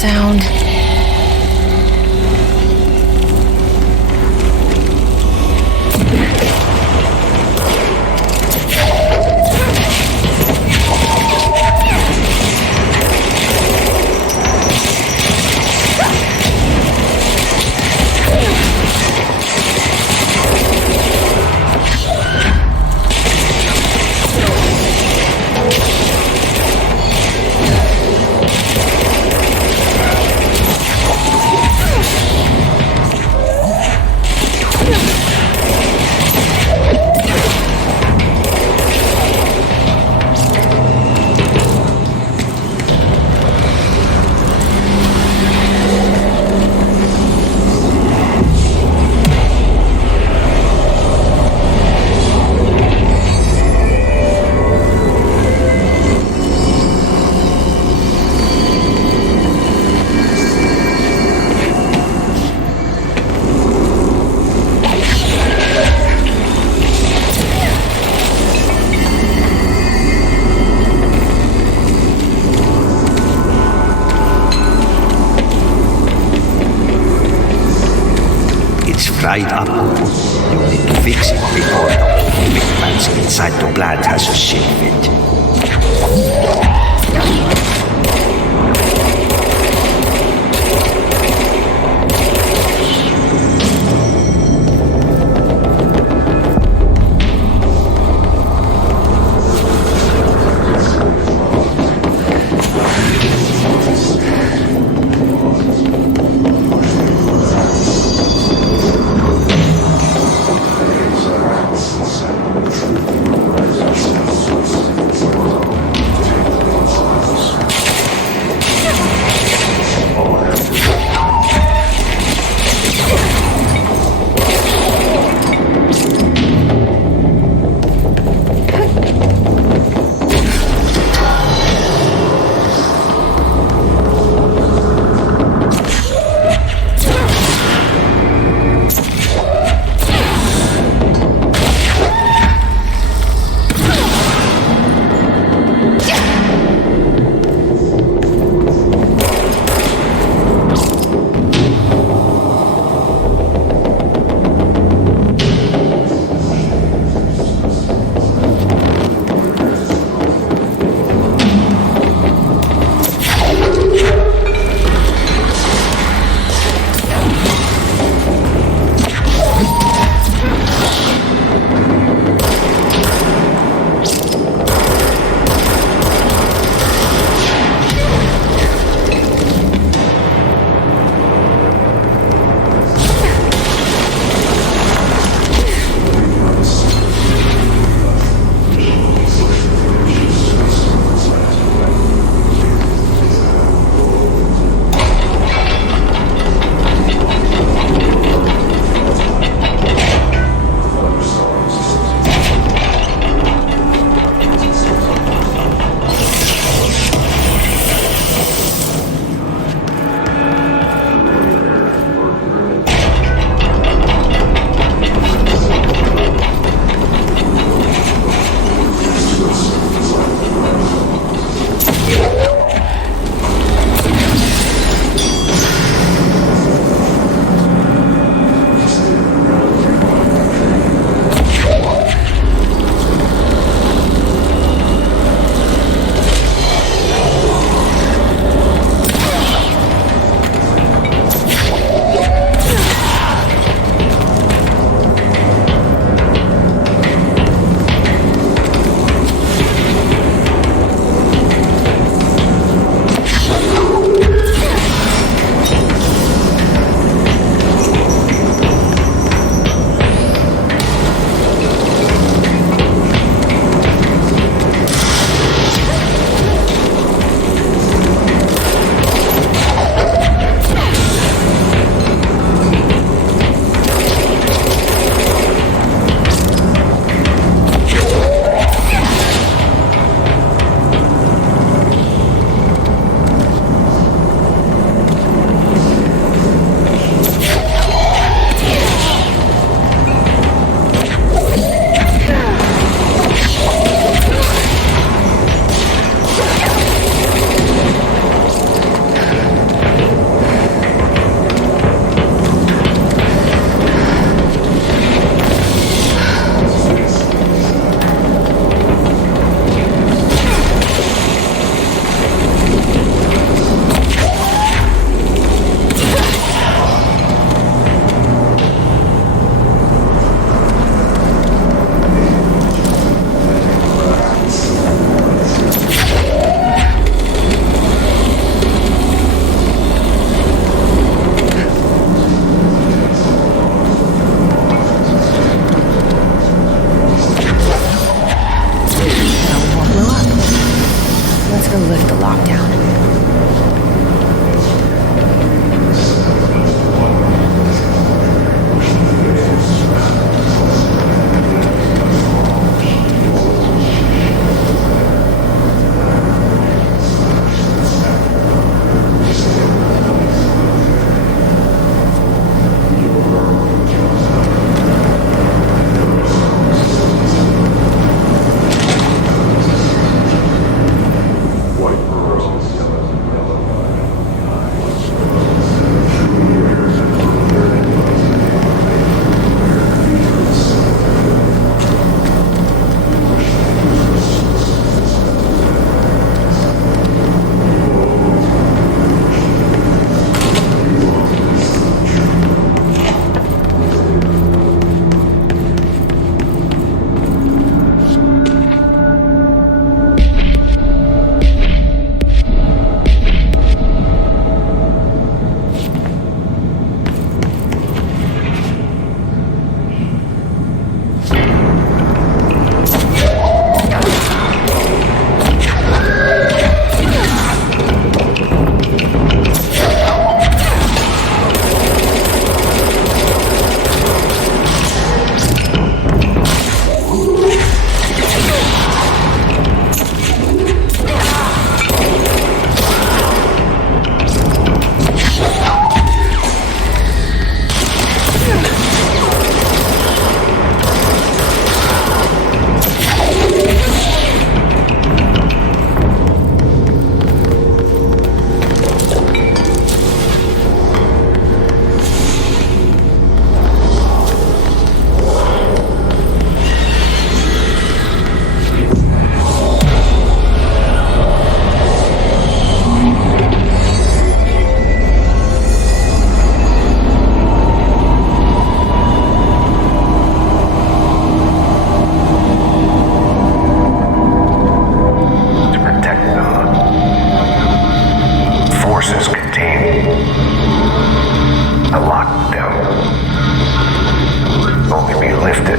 sound. Fried up. You need to fix it before the whole big fancy inside the plant has a shit fit.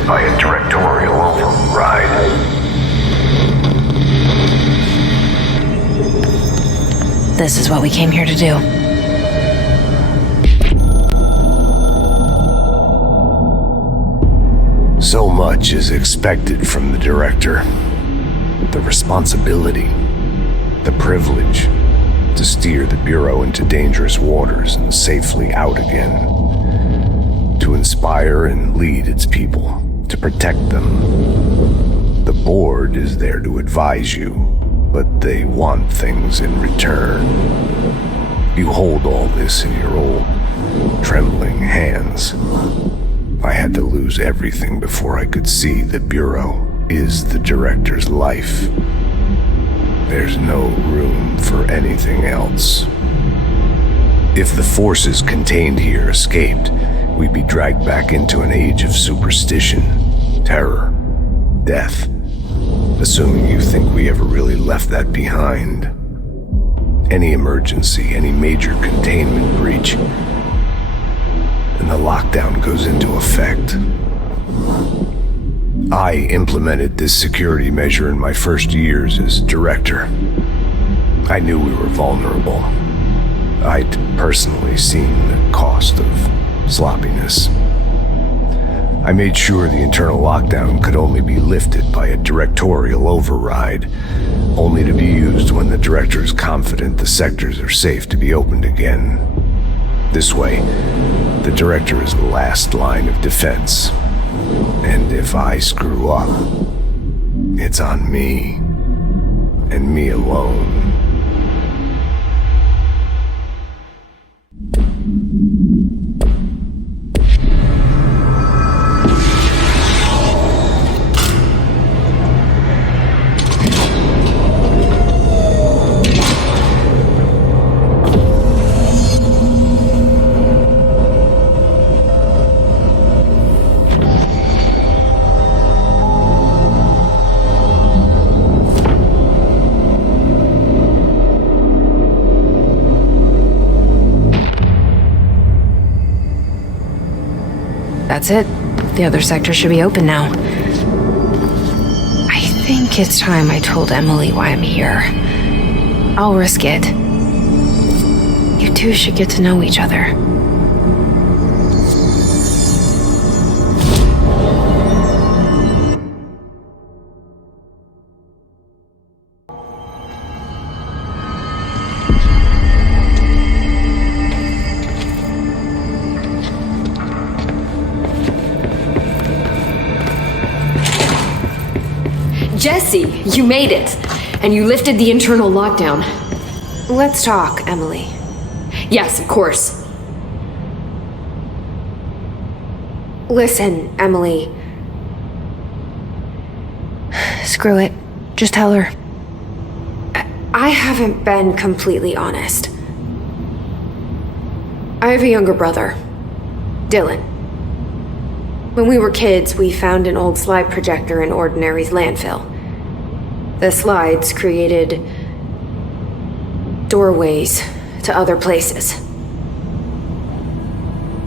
lifted by a directorial override. This is what we came here to do. So much is expected from the director. The responsibility, the privilege to steer the Bureau into dangerous waters and safely out again. To inspire and lead its people, to protect them. The board is there to advise you, but they want things in return. You hold all this in your old, trembling hands. I had to lose everything before I could see the Bureau is the director's life. There's no room for anything else. If the forces contained here escaped, we'd be dragged back into an age of superstition, terror, death. Assuming you think we ever really left that behind. Any emergency, any major containment breach, and the lockdown goes into effect. I implemented this security measure in my first years as director. I knew we were vulnerable. I'd personally seen the cost of sloppiness. I made sure the internal lockdown could only be lifted by a directorial override, only to be used when the director is confident the sectors are safe to be opened again. This way, the director is the last line of defense. And if I screw up, it's on me, and me alone. That's it. The other sector should be open now. I think it's time I told Emily why I'm here. I'll risk it. You two should get to know each other. Jesse, you made it! And you lifted the internal lockdown. Let's talk, Emily. Yes, of course. Listen, Emily. Screw it. Just tell her. I haven't been completely honest. I have a younger brother, Dylan. When we were kids, we found an old slide projector in Ordinary's landfill. The slides created doorways to other places.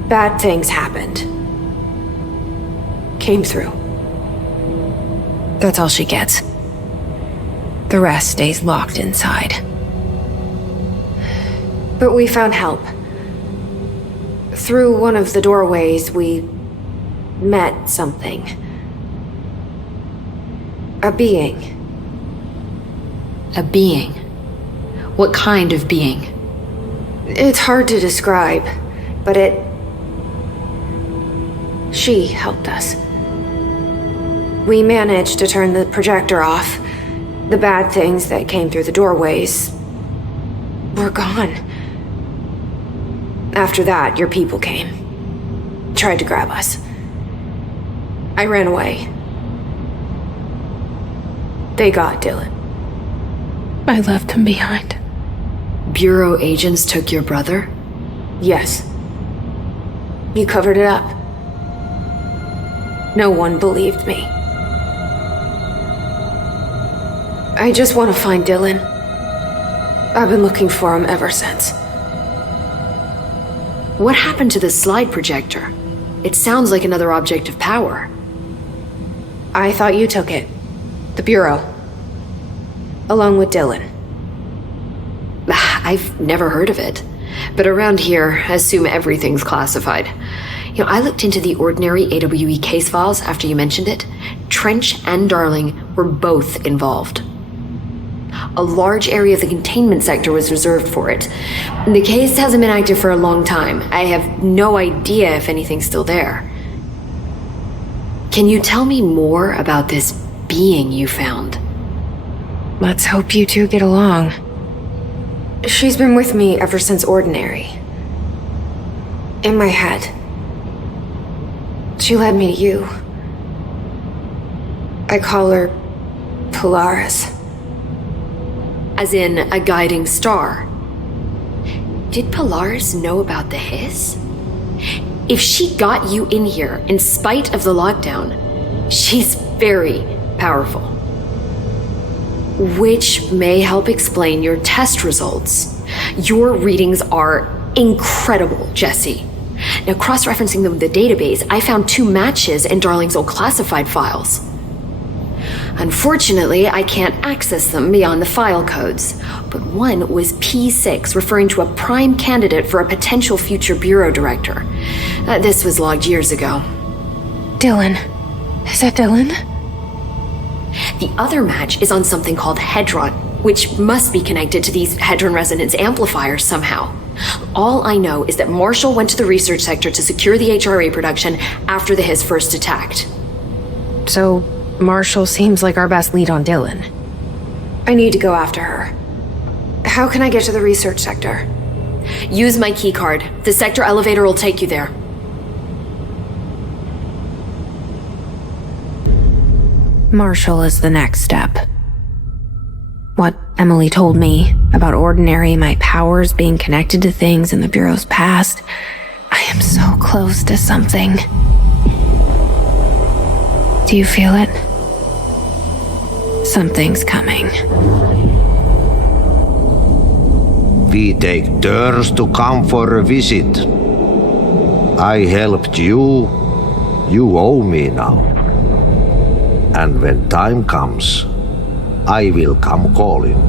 Bad things happened. Came through. That's all she gets. The rest stays locked inside. But we found help. Through one of the doorways, we met something. A being. A being? What kind of being? It's hard to describe, but she helped us. We managed to turn the projector off. The bad things that came through the doorways were gone. After that, your people came. Tried to grab us. I ran away. They got Dylan. I left him behind. Bureau agents took your brother? Yes. You covered it up. No one believed me. I just want to find Dylan. I've been looking for him ever since. What happened to the slide projector? It sounds like another object of power. I thought you took it. The Bureau. Along with Dylan. I've never heard of it. But around here, I assume everything's classified. I looked into the ordinary AWE case files after you mentioned it. Trench and Darling were both involved. A large area of the containment sector was reserved for it. The case hasn't been active for a long time. I have no idea if anything's still there. Can you tell me more about this being you found? Let's hope you two get along. She's been with me ever since Ordinary. In my head. She led me to you. I call her Polaris. As in a guiding star. Did Polaris know about the hiss? If she got you in here in spite of the lockdown, she's very powerful. Which may help explain your test results. Your readings are incredible, Jesse. Now, cross-referencing them with the database, I found 2 matches in Darling's old classified files. Unfortunately, I can't access them beyond the file codes, but one was P6, referring to a prime candidate for a potential future bureau director. This was logged years ago. Dylan. Is that Dylan? The other match is on something called Hedron, which must be connected to these Hedron resonance amplifiers somehow. All I know is that Marshall went to the research sector to secure the HRA production after the hiss first attacked. So, Marshall seems like our best lead on Dylan. I need to go after her. How can I get to the research sector? Use my keycard. The sector elevator will take you there. Marshall is the next step. What Emily told me about Ordinary, my powers being connected to things in the Bureau's past, I am so close to something. Do you feel it? Something's coming. We take turns to come for a visit. I helped you. You owe me now. And when time comes, I will come calling.